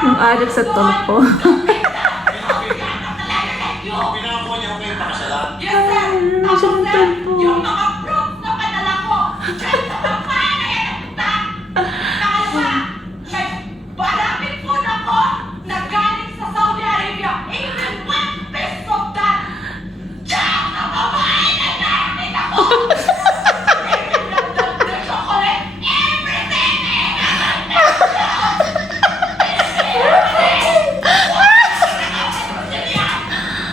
Yung adik sa tulpo. Pinakakuha niya ako kayo pakasalan. Yes, sir! Ano Tapos, siyang sir, tulpo? yung mga proof na padala ko, dyan sa babae na yan ang puta! Pangalawa, may maraming phone ako na galing sa Saudi Arabia. Even 1 piece of that! Dyan sa babae na namin ako! Even the chocolate, everything!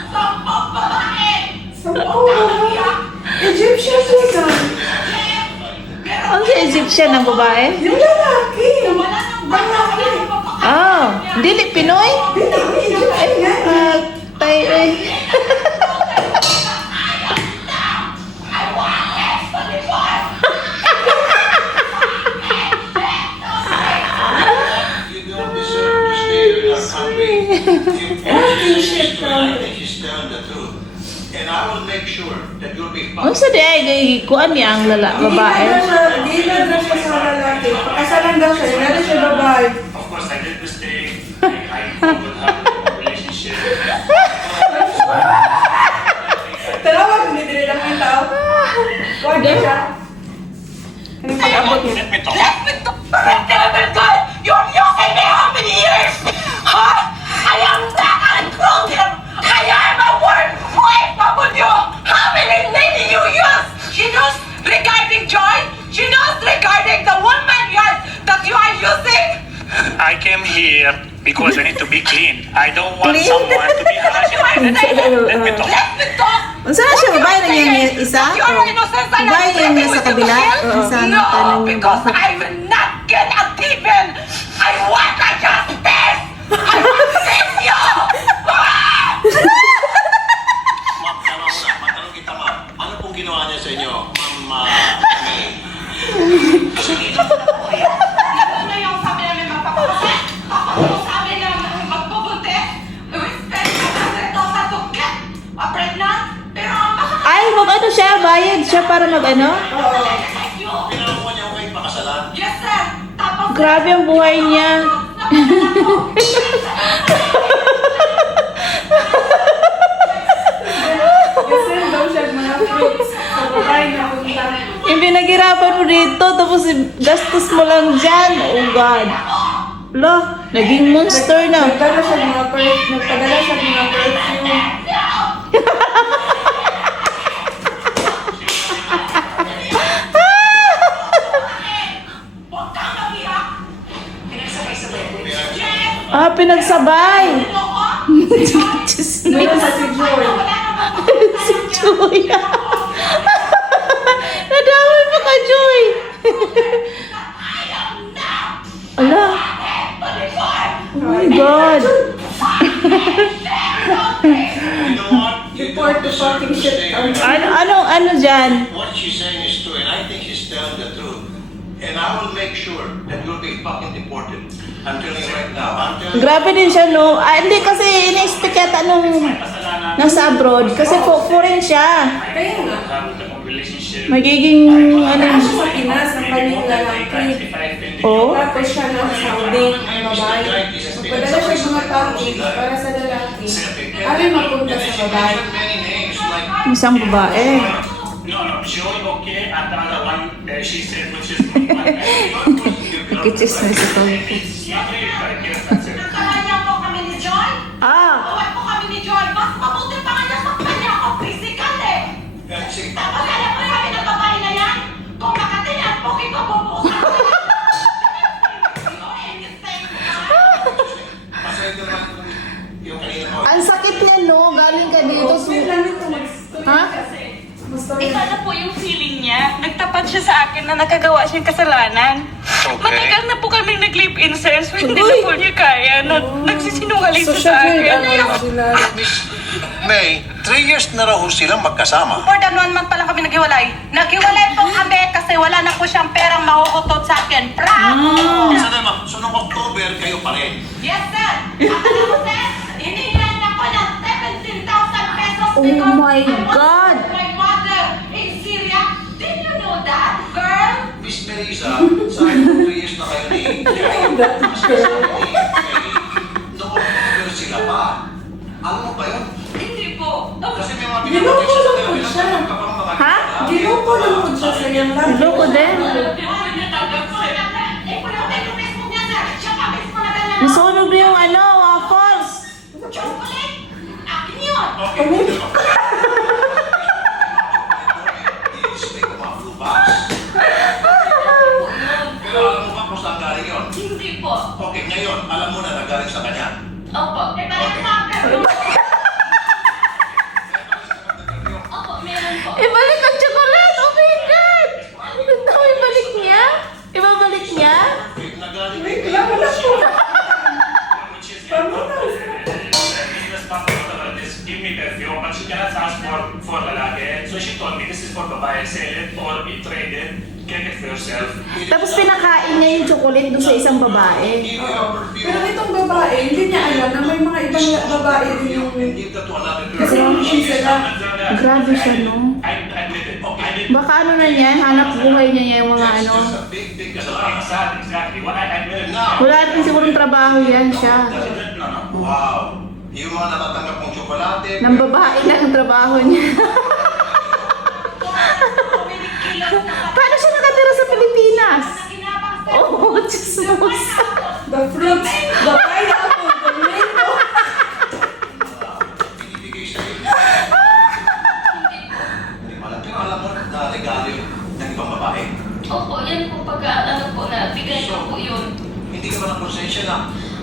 Sampung babae! Egyptian siya. Ang si Egyptian ang babae? Yung lalaki. Wala nang Lalaki. Oh, dili Pinoy? Egyptian nga. Tay, eh. You don't deserve to stay here in our country. You she's doing, I think she's telling the truth. And I will make sure that you'll be Ano sa di ay kuan niya ang babae? Hindi na siya sa lalaki. Pakasalan daw siya. Hindi na siya babae. Of course, I did mistake. I would have a relationship. Talawag, hindi din lang yung tao. Huwag na siya. Anong pag-abot niya? Let me talk. Let me talk! You're using me how many years? Huh? I am not unclothed! I am a word wife of you! How many lady you use? She knows regarding Joy? She knows regarding the woman that you are using? I came here because I need to be clean. I don't want Clean? someone to be harsh. Let me talk. Let me talk! Unsa na siya babae na niya isa? You are innocent and Babae I'm niya sa kabila? with Isa you. na No, tanong niya. because I will not get a given. I want a justice. I want to save you. Ma'am, tama mo na. Matanong kita, ma'am. Ano pong ginawa niya sa inyo, ma'am May? Ano na yung sabi namin magpapakasal? Tapos yung sabi namin magbubuntis? Respect ka to get a pregnant? Pero ang Ay, mag-ano siya? Bayad siya para mag-ano? you. Pinakakuha niya ako kayo pakasalan. Yes, sir. Tapos Grabe ang buhay niya. Kasi daw siya mga fruits. Sa babae na punta. Yung pinaghirapan mo dito, tapos gastos mo lang dyan. Oh God. Lo, naging monster na. Nagdala siya ng mga nagpadala siya ng mga perfume. huwag kang mag-iyak. Pinagsabay-sabay ko. Yes. Ah, pinagsabay. Ano ko? Diyos Meron na. sa si Joy. Wala namang Si Julia. Nadamay pa ka, Joy. Ala. Oh my God. You know what? You Report don't to deserve fucking to shit. stay here. Ano dyan? What she's saying is true, and I think she's telling the truth. And I will make sure that you'll be fucking deported. I'm telling you right now. I'm telling you. Grabe din siya, no? Ah, hindi kasi in-expect yata nung nasa abroad. Kasi foreign siya. Kaya nga. Have a relationship. Magiging, ano, Kaso sa Pinas, ang kanyang lalaki. oh. Tapos siya na Saudi, ang babae. Magpadala siya ng mga topics para sa lalaki. Para mapunta sa babae. Many names like Isang babae. No, Joy, okay, and the other one, she said, which is Nakichismis ito. Nagkalaya po kami ni Joy. Ah! Away po kami ni Joy. Mas mabuti pa nga niya sa kanya ako physical eh. Sige. Tapos kaya po namin ang babae na yan. Kung makatingin po kita bubusan. Pasay ko naman yung kanina ko. Ang sakit niya, no? Galing ka dito. Wait lang ito, mag-story Ha? kasi. Gusto Iba na po yung feeling niya. Nagtapat siya sa akin na nakagawa siyang kasalanan. Okay. Matagal na po kami nag-live-in, sir. So hindi na po niya kaya. Nagsisinungaling So siya siya sa din, akin. ano sila. Miss May, 3 years na raw silang magkasama. More than 1 month pa lang kami naghiwalay. Naghiwalay po kami kasi wala na po siyang perang mahuhutot sa akin. Prank! Isa naman, so noong October, kayo pa rin. Yes, sir! Akala mo, sir, hinihilan ako ng 17,000 pesos Oh because my I want God! to my mother in Syria. Did you know that, girl? Miss Melissa, sa 3 years na kayo ni May, siya sa iyang love. Loko din. Ipulutin ko mismo niya, sir. Siya pa mismo nagdala. Nasunog na yung ano, waffles. Chocolate. Akin yun. I-display ko mga flu box. Pero alam mo ba kung saan galing yun? Hindi po. Okay, ngayon, alam mo na nagaling sa kanya. Opo. Balik sa akin. Opo, meron po. Ibalik ang chocolate! Oh my God! Ang daw ibalik niya? Ibabalik niya? Okay, nagaling Wait kay lang, wala po. Which is business partner whatever it is, give me perfume, but she cannot ask for lalaki. So she told me, this is for babae, sell it or be traded, get it for yourself. Tapos pinakain niya yung chocolate doon sa isang babae. Give you a perfume. Pero itong babae, hindi niya alam na may mga ibang babae din yung... And give that to another girl. Kasi hindi sila... Grabe siya, no? I admit it. Okay. Baka ano na niya, hanap buhay niya yung mga It's ano. just a big kasalanan. Exactly. What I admit it Now, Wala rin sigurong trabaho yan siya. wow. Yung mga natatanggap mong tsokolate. Nang babae lang ang trabaho niya. Paano siya nakatira sa Pilipinas? Oh, Jesus. The fruits, the pineapple, the mango. Binibigay sa'yo. Hindi mo alam. Pero alam mo na regalo yun ng ibang babae. Opo, yan po pagka ano po na bigay ko po yun. Hindi ka ba ng konsensya na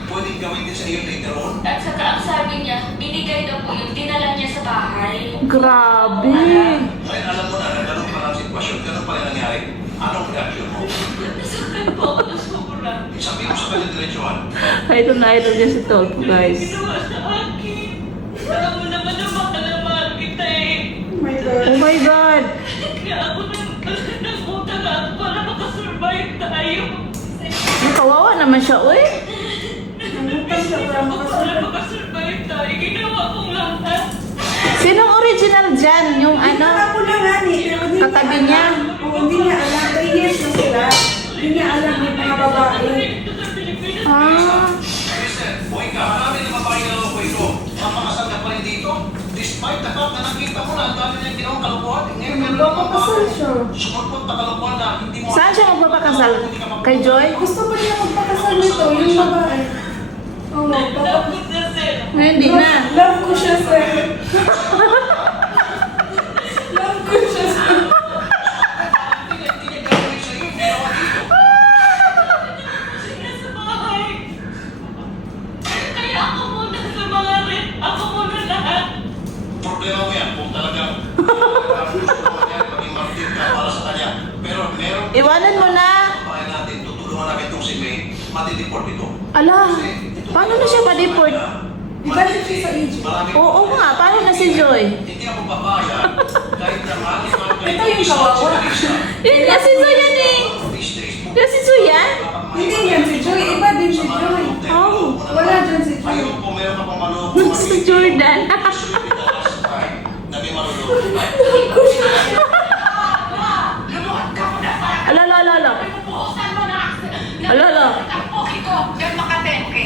pwedeng gawin din sa iyo later on? At saka ang sabi niya, binigay daw po yun, dinala niya sa bahay. Grabe. Ngayon alam mo na na ganun pa lang sitwasyon, ganun pa rin nangyari. Anong reaksyon mo? Nasaktan po ako na sobra. Sabihin mo sa kanya diretsuhan. Idol na idol niya si Tolpo, guys. Ginawa sa akin. Alam mo naman na mahal kita eh. Oh my God. Oh my God. Kaya ako nag-utang ako para makasurvive tayo. Kawawa naman siya, uy. Nangutang siya para Para makasunod. makasurvive tayo, ginawa kong lahat. Sinong original dyan? Yung ano? Ako na nga ni, pero hindi Katabi alam. niya? Oo, hindi niya alam. 3 years na sila. Hindi niya alam yung mga babae. Dito sa Pilipinas. Ah. Listen, buhay ka, marami na babae na loko ito. Mapakasal ka pa rin dito. Despite the fact na nakita mo na ang dami na yung ginawang kalukuhan. Ngayon meron ka Magpapakasal siya. Sumulpot na kalukuhan na hindi mo... Saan siya magpapakasal? Kay Joy? Gusto pa niya magpakasal nito, yung babae. Oo, Tapos na sir. Hindi na. Love ko siya, sir. Love ko siya, sir. Hindi niya gagawin sa'yo, ginawa dito. Sila sa bahay. Kaya ako muna sa mga rin. Ako muna lahat. Problema mo yan kung talagang gusto mo niya maging martir ka para sa kanya. Pero meron Iwanan mo na. babae natin, tutulungan namin itong si May, matideport ito. Ala, paano na siya pa-deport? Ibalik siya sa Egypt. Oo nga, paano na si Joy? Hindi ako papayag kahit na mali Ito yung kawawa. Yun nga si Joy yan eh. Yan si Joy yan? Hindi yan si Joy. Iba din si Joy. Oh, wala dyan si Joy. Ayoko, meron ka pang maloko. Si Jordan. Na may maluloko. Lumuhat ka muna sa akin. Ala, ala, ala, ala. Pupuusan mo na ako. Ala, ala. Ang pogi ko. Diyan makatenke.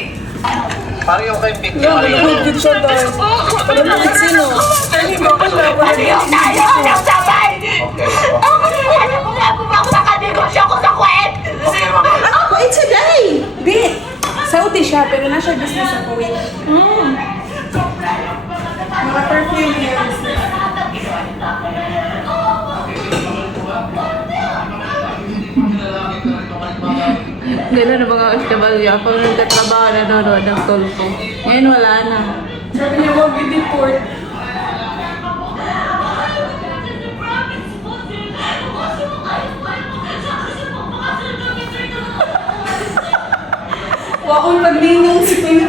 Pareho kayong big Good siya daw. Pero bakit sino? Hindi ko pala. Wala din si Joy. sabay! Ako na ko nga ako nakadegosyo ko sa kwet! Wait, siya day. Di. Saudi siya, pero nasa business sa Kuwait. Mga perfume niya. Gano'n na mga OFW. Pag nagtatrabaho, nanonood ng Tolpo. Ngayon wala na. Sabi niya, wag i-deport. Wakong paglinong si Kuya.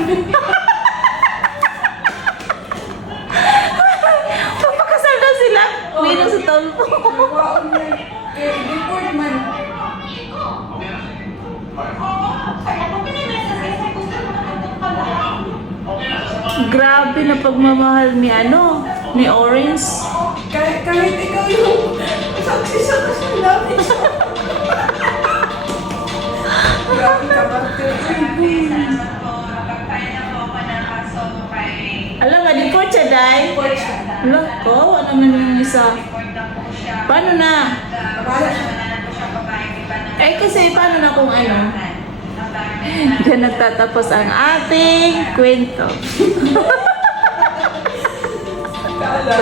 Papakasal daw sila. Nino si Tolpo. Wakong niya. Eh, deport man. Grabe na pagmamahal ni ano, ni Orange. Kahit ikaw yung saksi sa namin. Grabe ka ba? Alam nga, deport siya, day. Deport siya. Alam ko, naman yung isa. Paano na? Bahala siya. Eh kasi paano na kung ano? Diyan nagtatapos ang ating kwento. Kala.